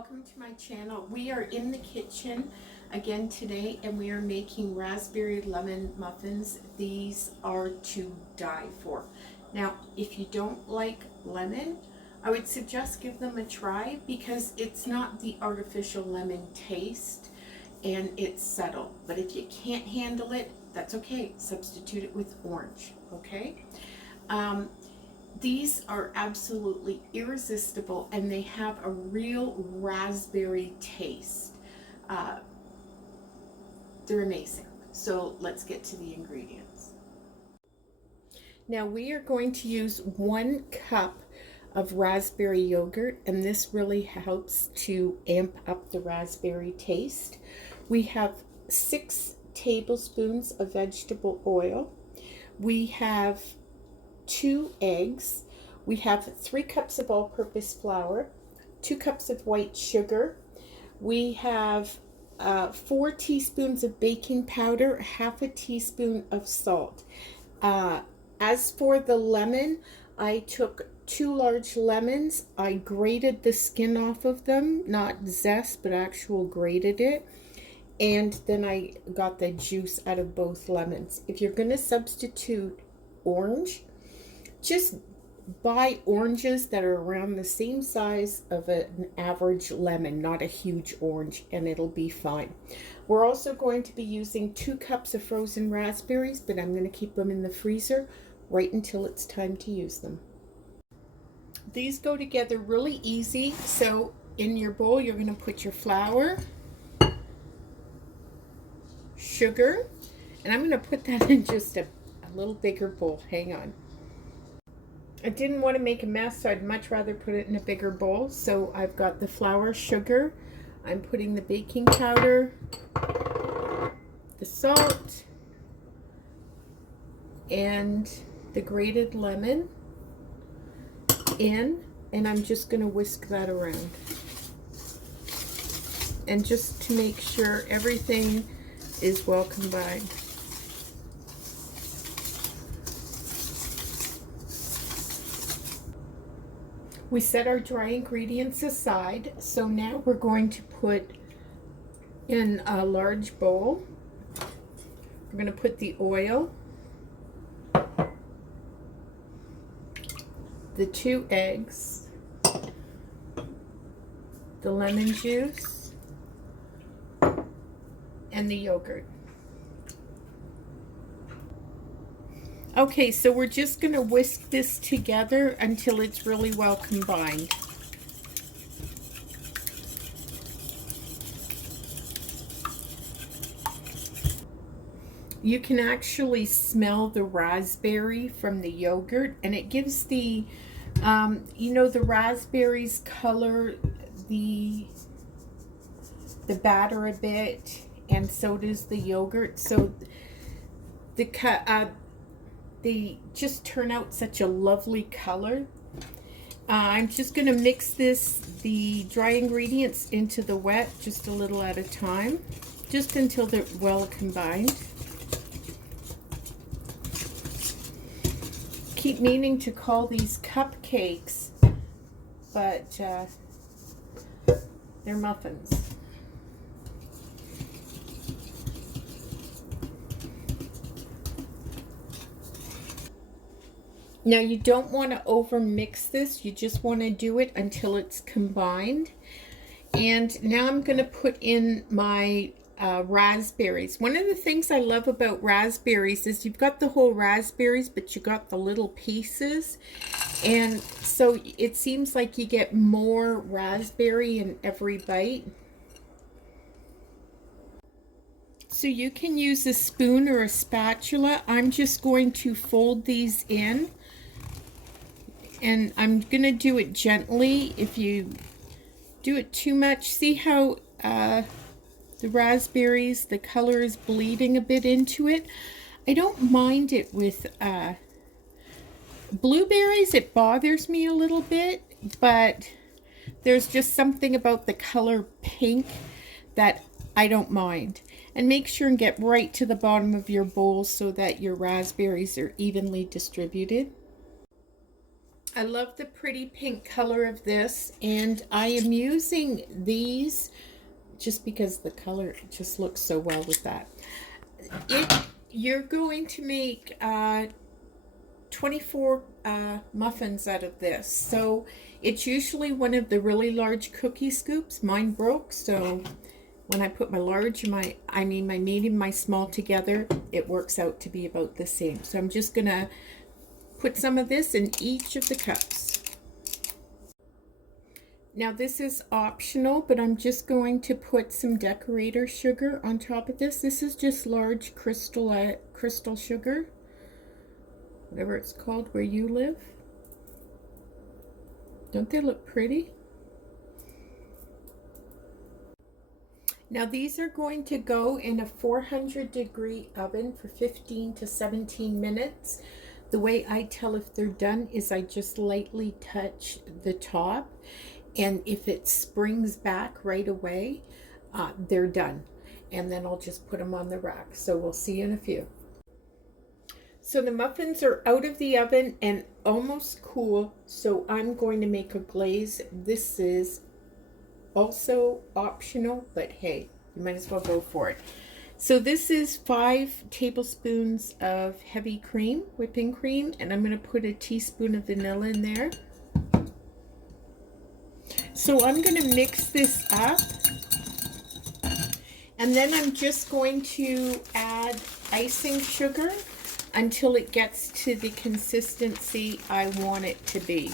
welcome to my channel. We are in the kitchen again today and we are making raspberry lemon muffins. These are to die for. Now if you don't like lemon, I would suggest give them a try because it's not the artificial lemon taste and it's subtle. But if you can't handle it, that's okay. Substitute it with orange, okay? These are absolutely irresistible and they have a real raspberry taste. They're amazing. So let's get to the ingredients. Now we are going to use 1 cup of raspberry yogurt, and this really helps to amp up the raspberry taste. We have 6 tablespoons of vegetable oil. We have 2 eggs. We have 3 cups of all-purpose flour, 2 cups of white sugar. We have 4 teaspoons of baking powder, half a teaspoon of salt. As for the lemon, I took 2 large lemons. I grated the skin off of them, not zest, but actual grated it. And then I got the juice out of both lemons. If you're going to substitute orange, just buy oranges that are around the same size of an average lemon, not a huge orange, and it'll be fine. We're also going to be using 2 cups of frozen raspberries, but I'm going to keep them in the freezer right until it's time to use them. These go together really easy. So in your bowl, you're going to put your flour, sugar, and I'm going to put that in just a little bigger bowl. Hang on. I didn't want to make a mess, so I'd much rather put it in a bigger bowl. So I've got the flour, sugar, I'm putting the baking powder, the salt, and the grated lemon in, and I'm just going to whisk that around. And just to make sure everything is well combined. We set our dry ingredients aside, so now we're going to put in a large bowl. We're going to put the oil, the 2 eggs, the lemon juice, and the yogurt. Okay, so we're just going to whisk this together until it's really well combined. You can actually smell the raspberry from the yogurt, and it gives the, you know, the raspberries color the batter a bit, and so does the yogurt. So they just turn out such a lovely color. I'm just going to mix the dry ingredients into the wet just a little at a time, just until they're well combined. Keep meaning to call these cupcakes, but they're muffins. Now you don't want to over mix this, you just want to do it until it's combined. And now I'm going to put in my raspberries. One of the things I love about raspberries is you've got the whole raspberries, but you got the little pieces. And so it seems like you get more raspberry in every bite. So you can use a spoon or a spatula. I'm just going to fold these in. And I'm going to do it gently. If you do it too much, see how the raspberries, the color is bleeding a bit into it? I don't mind it with blueberries. It bothers me a little bit, but there's just something about the color pink that I don't mind. And make sure and get right to the bottom of your bowl so that your raspberries are evenly distributed. I love the pretty pink color of this, and I am using these just because the color just looks so well with that. You're going to make 24 muffins out of this, so it's usually one of the really large cookie scoops. Mine broke, so when I put my large and my medium, my small together, it works out to be about the same. So I'm just gonna put some of this in each of the cups. Now this is optional, but I'm just going to put some decorator sugar on top of this. This is just large crystal sugar, whatever it's called where you live. Don't they look pretty? Now these are going to go in a 400-degree oven for 15 to 17 minutes. The way I tell if they're done is I just lightly touch the top, and if it springs back right away, they're done. And then I'll just put them on the rack. So we'll see you in a few. So the muffins are out of the oven and almost cool, so I'm going to make a glaze. This is also optional, but hey, you might as well go for it. So this is 5 tablespoons of heavy cream, whipping cream, and I'm going to put a teaspoon of vanilla in there. So I'm going to mix this up, and then I'm just going to add icing sugar until it gets to the consistency I want it to be.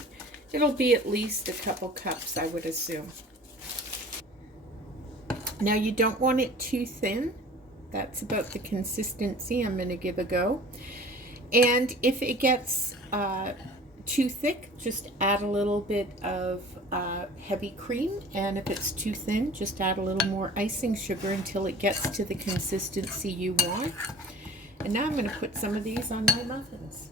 It'll be at least a couple cups, I would assume. Now you don't want it too thin. That's about the consistency I'm going to give a go. And if it gets too thick, just add a little bit of heavy cream, and if it's too thin, just add a little more icing sugar until it gets to the consistency you want. And now I'm going to put some of these on my muffins.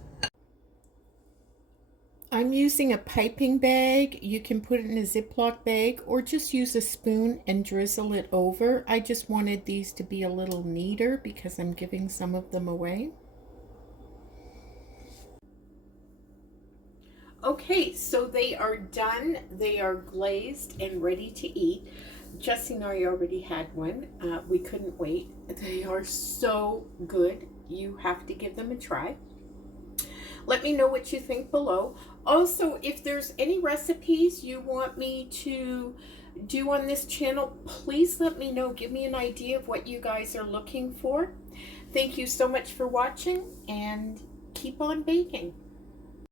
I'm using a piping bag. You can put it in a Ziploc bag or just use a spoon and drizzle it over. I just wanted these to be a little neater because I'm giving some of them away. Okay, so they are done. They are glazed and ready to eat. Jesse and I already had one. We couldn't wait. They are so good. You have to give them a try. Let me know what you think below. Also, if there's any recipes you want me to do on this channel, please let me know. Give me an idea of what you guys are looking for. Thank you so much for watching, and keep on baking.